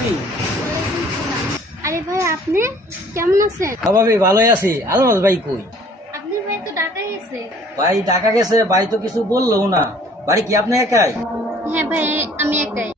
ভাবি। আরে ভাই আপনি কেমন আছেন? হ্যাঁ ভাবি ভালোই আছি। আলমাস ভাই কই? আপনার ভাই তো ঢাকায় গেছে। ভাই টাকা গেছে, ভাই তো কিছু বললো না। বাড়ি কি আপনি একাই? হ্যাঁ ভাই, আমি একাই।